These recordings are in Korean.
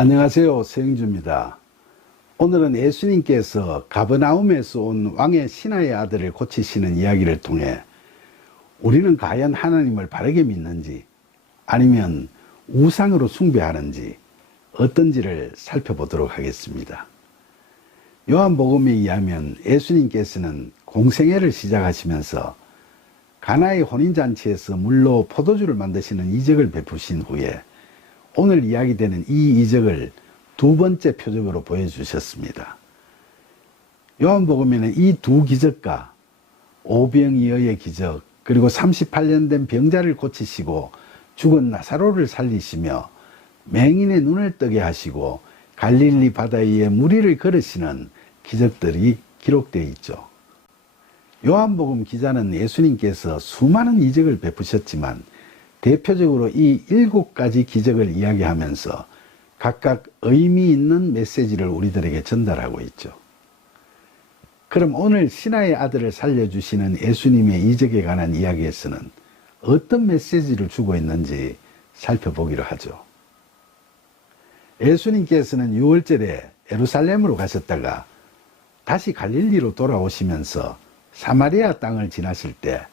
안녕하세요. 서영주입니다. 오늘은 예수님께서 가버나움에서 온 왕의 신하의 아들을 고치시는 이야기를 통해 우리는 과연 하나님을 바르게 믿는지 아니면 우상으로 숭배하는지 어떤지를 살펴보도록 하겠습니다. 요한복음에 의하면 예수님께서는 공생애를 시작하시면서 가나의 혼인잔치에서 물로 포도주를 만드시는 이적을 베푸신 후에 오늘 이야기되는 이 이적을 두 번째 표적으로 보여주셨습니다. 요한복음에는 이 두 기적과 오병이어의 기적, 그리고 38년 된 병자를 고치시고 죽은 나사로를 살리시며 맹인의 눈을 뜨게 하시고 갈릴리 바다 위에 무리를 걸으시는 기적들이 기록되어 있죠. 요한복음 기자는 예수님께서 수많은 이적을 베푸셨지만 대표적으로 이 7가지 기적을 이야기하면서 각각 의미 있는 메시지를 우리들에게 전달하고 있죠. 그럼 오늘 신하의 아들을 살려주시는 예수님의 이적에 관한 이야기에서는 어떤 메시지를 주고 있는지 살펴보기로 하죠. 예수님께서는 6월절에 예루살렘으로 가셨다가 다시 갈릴리로 돌아오시면서 사마리아 땅을 지나실 때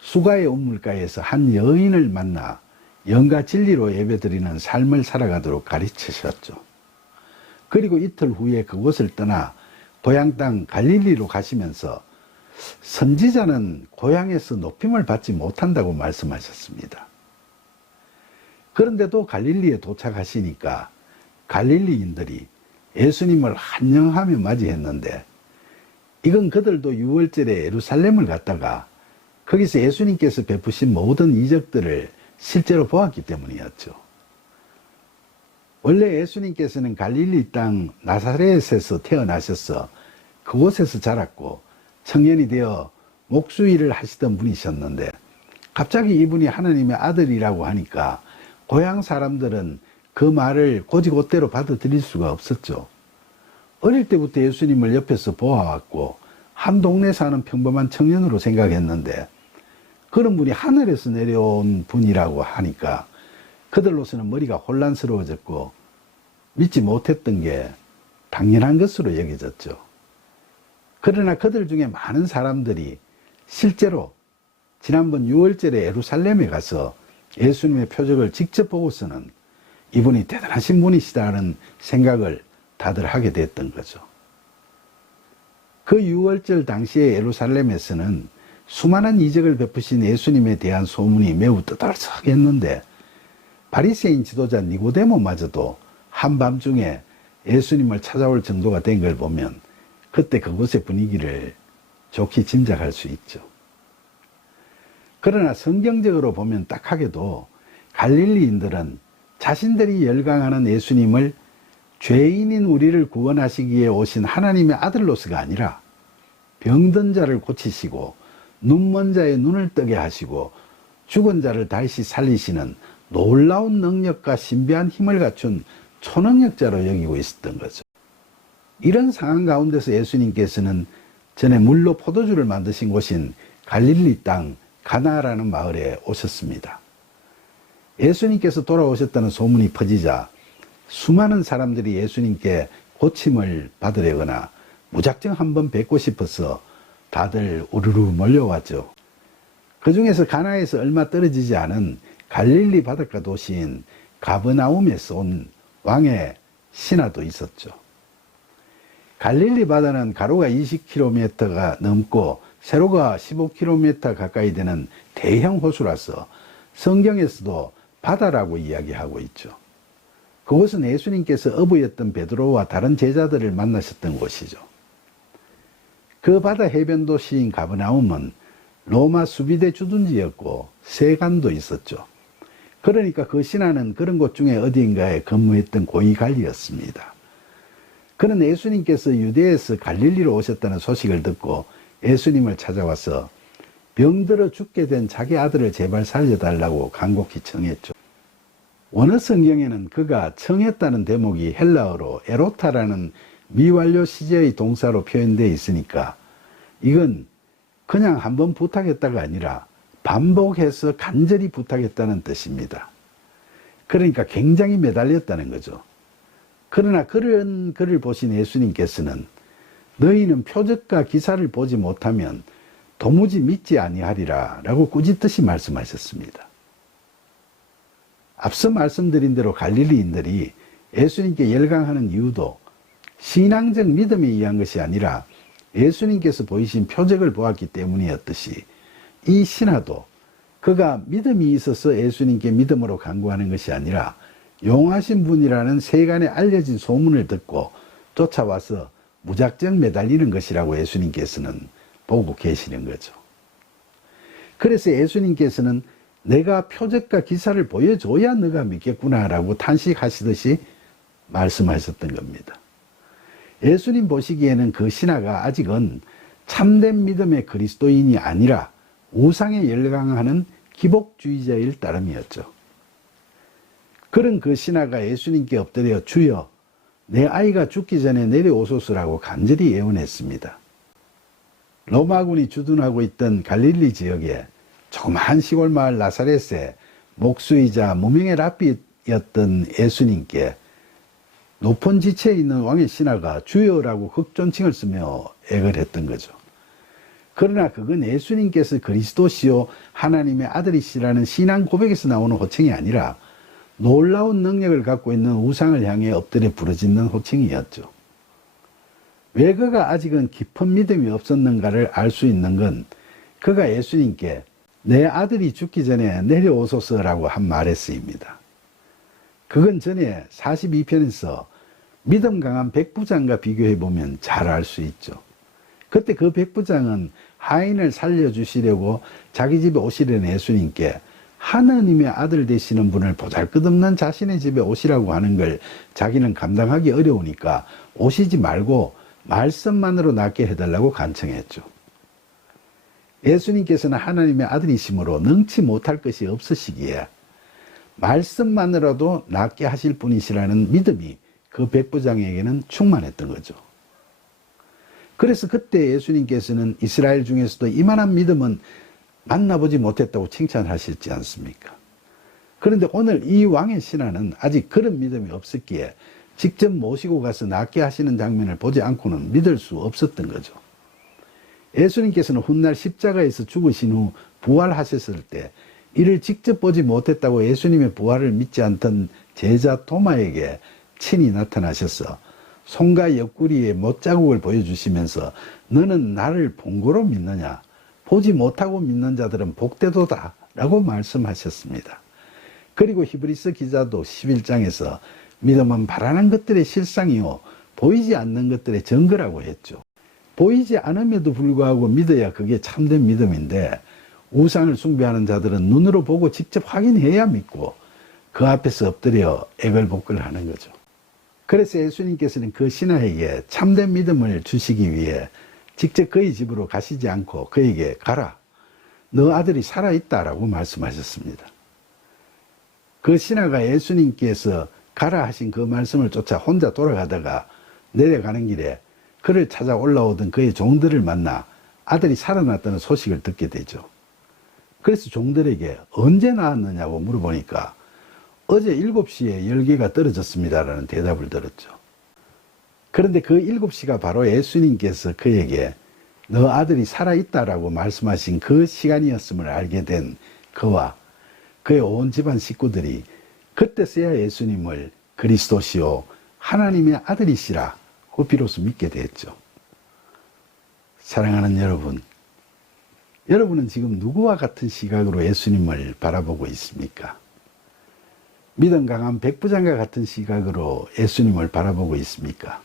수가의 우물가에서 한 여인을 만나 영과 진리로 예배드리는 삶을 살아가도록 가르치셨죠. 그리고 이틀 후에 그곳을 떠나 고향 땅 갈릴리로 가시면서 선지자는 고향에서 높임을 받지 못한다고 말씀하셨습니다. 그런데도 갈릴리에 도착하시니까 갈릴리인들이 예수님을 환영하며 맞이했는데 이건 그들도 6월절에 예루살렘을 갔다가 거기서 예수님께서 베푸신 모든 이적들을 실제로 보았기 때문이었죠. 원래 예수님께서는 갈릴리 땅 나사렛에서 태어나셔서 그곳에서 자랐고 청년이 되어 목수일을 하시던 분이셨는데 갑자기 이분이 하나님의 아들이라고 하니까 고향 사람들은 그 말을 곧이곧대로 받아들일 수가 없었죠. 어릴 때부터 예수님을 옆에서 보아왔고 한 동네 사는 평범한 청년으로 생각했는데 그런 분이 하늘에서 내려온 분이라고 하니까 그들로서는 머리가 혼란스러워졌고 믿지 못했던 게 당연한 것으로 여겨졌죠. 그러나 그들 중에 많은 사람들이 실제로 지난번 6월절에 예루살렘에 가서 예수님의 표적을 직접 보고서는 이분이 대단하신 분이시다는 생각을 다들 하게 됐던 거죠. 그 6월절 당시에 예루살렘에서는 수많은 이적을 베푸신 예수님에 대한 소문이 매우 떠들썩했는데 바리새인 지도자 니고데모마저도 한밤중에 예수님을 찾아올 정도가 된 걸 보면 그때 그곳의 분위기를 좋게 짐작할 수 있죠. 그러나 성경적으로 보면 딱하게도 갈릴리인들은 자신들이 열광하는 예수님을 죄인인 우리를 구원하시기에 오신 하나님의 아들로서가 아니라 병든 자를 고치시고 눈먼 자의 눈을 뜨게 하시고 죽은 자를 다시 살리시는 놀라운 능력과 신비한 힘을 갖춘 초능력자로 여기고 있었던 거죠. 이런 상황 가운데서 예수님께서는 전에 물로 포도주를 만드신 곳인 갈릴리 땅 가나라는 마을에 오셨습니다. 예수님께서 돌아오셨다는 소문이 퍼지자 수많은 사람들이 예수님께 고침을 받으려거나 무작정 한번 뵙고 싶어서 다들 우르르 몰려왔죠. 그 중에서 가나에서 얼마 떨어지지 않은 갈릴리 바닷가 도시인 가버나움에서 온 왕의 신하도 있었죠. 갈릴리 바다는 가로가 20km가 넘고 세로가 15km 가까이 되는 대형 호수라서 성경에서도 바다라고 이야기하고 있죠. 그곳은 예수님께서 어부였던 베드로와 다른 제자들을 만나셨던 곳이죠. 그 바다 해변 도시인 가버나움은 로마 수비대 주둔지였고 세관도 있었죠. 그러니까 그 신하는 그런 곳 중에 어디인가에 근무했던 고위관리였습니다. 그는 예수님께서 유대에서 갈릴리로 오셨다는 소식을 듣고 예수님을 찾아와서 병들어 죽게 된 자기 아들을 제발 살려달라고 간곡히 청했죠. 원어 성경에는 그가 청했다는 대목이 헬라어로 에로타라는 미완료 시제의 동사로 표현되어 있으니까 이건 그냥 한번 부탁했다가 아니라 반복해서 간절히 부탁했다는 뜻입니다. 그러니까 굉장히 매달렸다는 거죠. 그러나 그런 글을 보신 예수님께서는 너희는 표적과 기사를 보지 못하면 도무지 믿지 아니하리라 라고 꾸짖듯이 말씀하셨습니다. 앞서 말씀드린 대로 갈릴리인들이 예수님께 열광하는 이유도 신앙적 믿음에 의한 것이 아니라 예수님께서 보이신 표적을 보았기 때문이었듯이 이 신하도 그가 믿음이 있어서 예수님께 믿음으로 간구하는 것이 아니라 용하신 분이라는 세간에 알려진 소문을 듣고 쫓아와서 무작정 매달리는 것이라고 예수님께서는 보고 계시는 거죠. 그래서 예수님께서는 내가 표적과 기사를 보여줘야 너가 믿겠구나라고 탄식하시듯이 말씀하셨던 겁니다. 예수님 보시기에는 그 신하가 아직은 참된 믿음의 그리스도인이 아니라 우상에 열광하는 기복주의자일 따름이었죠. 그런 그 신하가 예수님께 엎드려 주여 내 아이가 죽기 전에 내려오소서라고 간절히 애원했습니다. 로마군이 주둔하고 있던 갈릴리 지역에 조그마한 시골 마을 나사렛에 목수이자 무명의 랍비였던 예수님께 높은 지체에 있는 왕의 신하가 주여라고 극존칭을 쓰며 애걸 했던 거죠. 그러나 그건 예수님께서 그리스도시요 하나님의 아들이시라는 신앙 고백에서 나오는 호칭이 아니라 놀라운 능력을 갖고 있는 우상을 향해 엎드려 부르짖는 호칭이었죠. 왜 그가 아직은 깊은 믿음이 없었는가를 알 수 있는 건 그가 예수님께 내 아들이 죽기 전에 내려오소서라고 한 말에 쓰입니다. 그건 전에 42편에서 믿음 강한 백부장과 비교해보면 잘 알 수 있죠. 그때 그 백부장은 하인을 살려주시려고 자기 집에 오시려는 예수님께 하나님의 아들 되시는 분을 보잘것없는 자신의 집에 오시라고 하는 걸 자기는 감당하기 어려우니까 오시지 말고 말씀만으로 낫게 해달라고 간청했죠. 예수님께서는 하나님의 아들이심으로 능치 못할 것이 없으시기에 말씀만으로도 낫게 하실 분이시라는 믿음이 그 백부장에게는 충만했던 거죠. 그래서 그때 예수님께서는 이스라엘 중에서도 이만한 믿음은 만나보지 못했다고 칭찬하셨지 않습니까? 그런데 오늘 이 왕의 신하는 아직 그런 믿음이 없었기에 직접 모시고 가서 낫게 하시는 장면을 보지 않고는 믿을 수 없었던 거죠. 예수님께서는 훗날 십자가에서 죽으신 후 부활하셨을 때 이를 직접 보지 못했다고 예수님의 부활을 믿지 않던 제자 토마에게 친히 나타나셔서 손과 옆구리에 못자국을 보여주시면서 너는 나를 본 거로 믿느냐? 보지 못하고 믿는 자들은 복되도다 라고 말씀하셨습니다. 그리고 히브리서 기자도 11장에서 믿음은 바라는 것들의 실상이요 보이지 않는 것들의 증거라고 했죠. 보이지 않음에도 불구하고 믿어야 그게 참된 믿음인데 우상을 숭배하는 자들은 눈으로 보고 직접 확인해야 믿고 그 앞에서 엎드려 애걸복걸하는 거죠. 그래서 예수님께서는 그 신하에게 참된 믿음을 주시기 위해 직접 그의 집으로 가시지 않고 그에게 가라, 너 아들이 살아있다라고 말씀하셨습니다. 그 신하가 예수님께서 가라 하신 그 말씀을 쫓아 혼자 돌아가다가 내려가는 길에 그를 찾아 올라오던 그의 종들을 만나 아들이 살아났다는 소식을 듣게 되죠. 그래서 종들에게 언제 나왔느냐고 물어보니까 어제 7시에 열기가 떨어졌습니다라는 대답을 들었죠. 그런데 그 7시가 바로 예수님께서 그에게 너 아들이 살아있다라고 말씀하신 그 시간이었음을 알게 된 그와 그의 온 집안 식구들이 그때서야 예수님을 그리스도시요 하나님의 아들이시라고 비로소 믿게 됐죠. 사랑하는 여러분, 여러분은 지금 누구와 같은 시각으로 예수님을 바라보고 있습니까? 믿음 강한 백부장과 같은 시각으로 예수님을 바라보고 있습니까?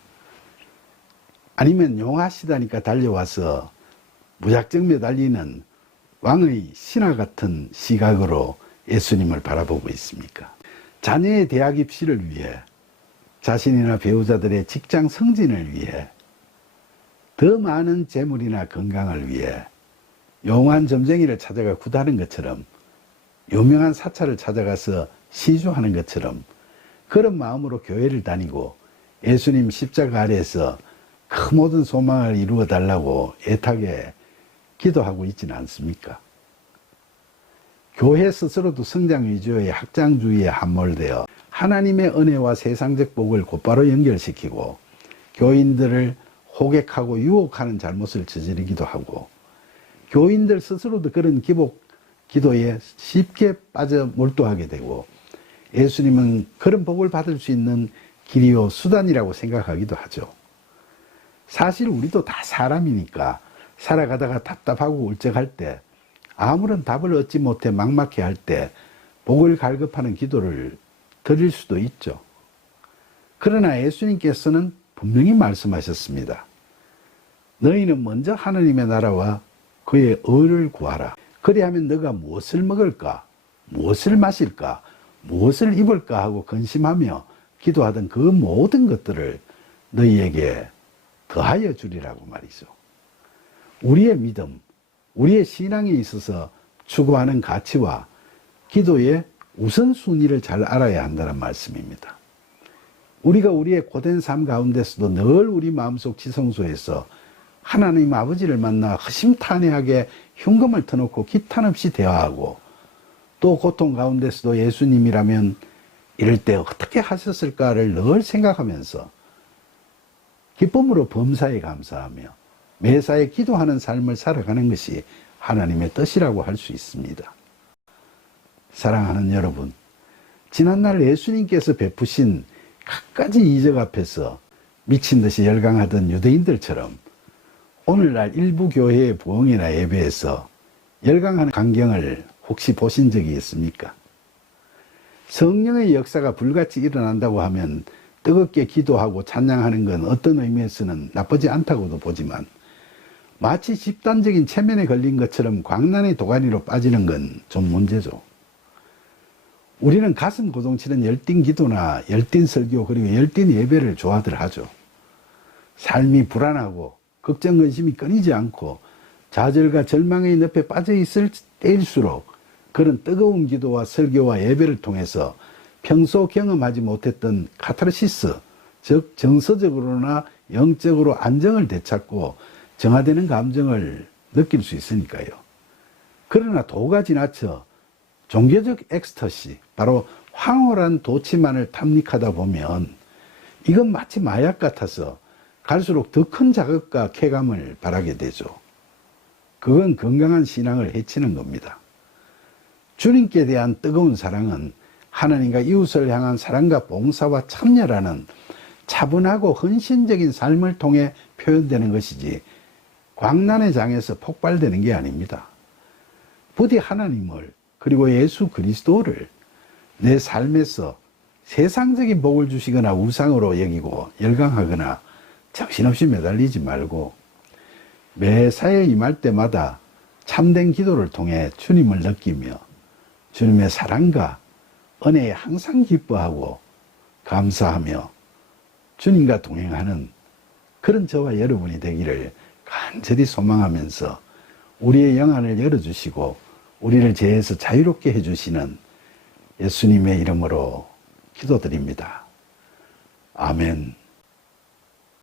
아니면 용하시다니까 달려와서 무작정 매달리는 왕의 신하 같은 시각으로 예수님을 바라보고 있습니까? 자녀의 대학 입시를 위해, 자신이나 배우자들의 직장 승진을 위해, 더 많은 재물이나 건강을 위해 용한 점쟁이를 찾아가 구다는 것처럼, 유명한 사찰을 찾아가서 시주하는 것처럼 그런 마음으로 교회를 다니고 예수님 십자가 아래에서 그 모든 소망을 이루어 달라고 애타게 기도하고 있지는 않습니까? 교회 스스로도 성장 위주의 확장주의에 함몰되어 하나님의 은혜와 세상적 복을 곧바로 연결시키고 교인들을 호객하고 유혹하는 잘못을 저지르기도 하고 교인들 스스로도 그런 기도에 쉽게 빠져 몰두하게 되고 예수님은 그런 복을 받을 수 있는 길이요 수단이라고 생각하기도 하죠. 사실 우리도 다 사람이니까 살아가다가 답답하고 울적할 때 아무런 답을 얻지 못해 막막해할 때 복을 갈급하는 기도를 드릴 수도 있죠. 그러나 예수님께서는 분명히 말씀하셨습니다. 너희는 먼저 하나님의 나라와 그의 의를 구하라. 그리하면 너가 무엇을 먹을까, 무엇을 마실까, 무엇을 입을까 하고 근심하며 기도하던 그 모든 것들을 너희에게 더하여 주리라고 말이죠. 우리의 믿음, 우리의 신앙에 있어서 추구하는 가치와 기도의 우선순위를 잘 알아야 한다는 말씀입니다. 우리가 우리의 고된 삶 가운데서도 늘 우리 마음속 지성소에서 하나님 아버지를 만나 허심탄회하게 흉금을 터놓고 기탄 없이 대화하고 또 고통 가운데서도 예수님이라면 이럴 때 어떻게 하셨을까를 늘 생각하면서 기쁨으로 범사에 감사하며 매사에 기도하는 삶을 살아가는 것이 하나님의 뜻이라고 할 수 있습니다. 사랑하는 여러분, 지난날 예수님께서 베푸신 갖가지 이적 앞에서 미친 듯이 열광하던 유대인들처럼 오늘날 일부 교회의 부흥이나 예배에서 열광하는 광경을 혹시 보신 적이 있습니까? 성령의 역사가 불같이 일어난다고 하면 뜨겁게 기도하고 찬양하는 건 어떤 의미에서는 나쁘지 않다고도 보지만 마치 집단적인 체면에 걸린 것처럼 광란의 도가니로 빠지는 건 좀 문제죠. 우리는 가슴 고동치는 열띤 기도나 열띤 설교 그리고 열띤 예배를 좋아들 하죠. 삶이 불안하고 걱정 근심이 끊이지 않고 좌절과 절망의 늪에 빠져 있을 때일수록 그런 뜨거운 기도와 설교와 예배를 통해서 평소 경험하지 못했던 카타르시스, 즉 정서적으로나 영적으로 안정을 되찾고 정화되는 감정을 느낄 수 있으니까요. 그러나 도가 지나쳐 종교적 엑스터시, 바로 황홀한 도치만을 탐닉하다 보면 이건 마치 마약 같아서 갈수록 더 큰 자극과 쾌감을 바라게 되죠. 그건 건강한 신앙을 해치는 겁니다. 주님께 대한 뜨거운 사랑은 하나님과 이웃을 향한 사랑과 봉사와 참여라는 차분하고 헌신적인 삶을 통해 표현되는 것이지 광란의 장에서 폭발되는 게 아닙니다. 부디 하나님을 그리고 예수 그리스도를 내 삶에서 세상적인 복을 주시거나 우상으로 여기고 열광하거나 정신없이 매달리지 말고 매사에 임할 때마다 참된 기도를 통해 주님을 느끼며 주님의 사랑과 은혜에 항상 기뻐하고 감사하며 주님과 동행하는 그런 저와 여러분이 되기를 간절히 소망하면서 우리의 영안을 열어주시고 우리를 죄에서 자유롭게 해주시는 예수님의 이름으로 기도드립니다. 아멘.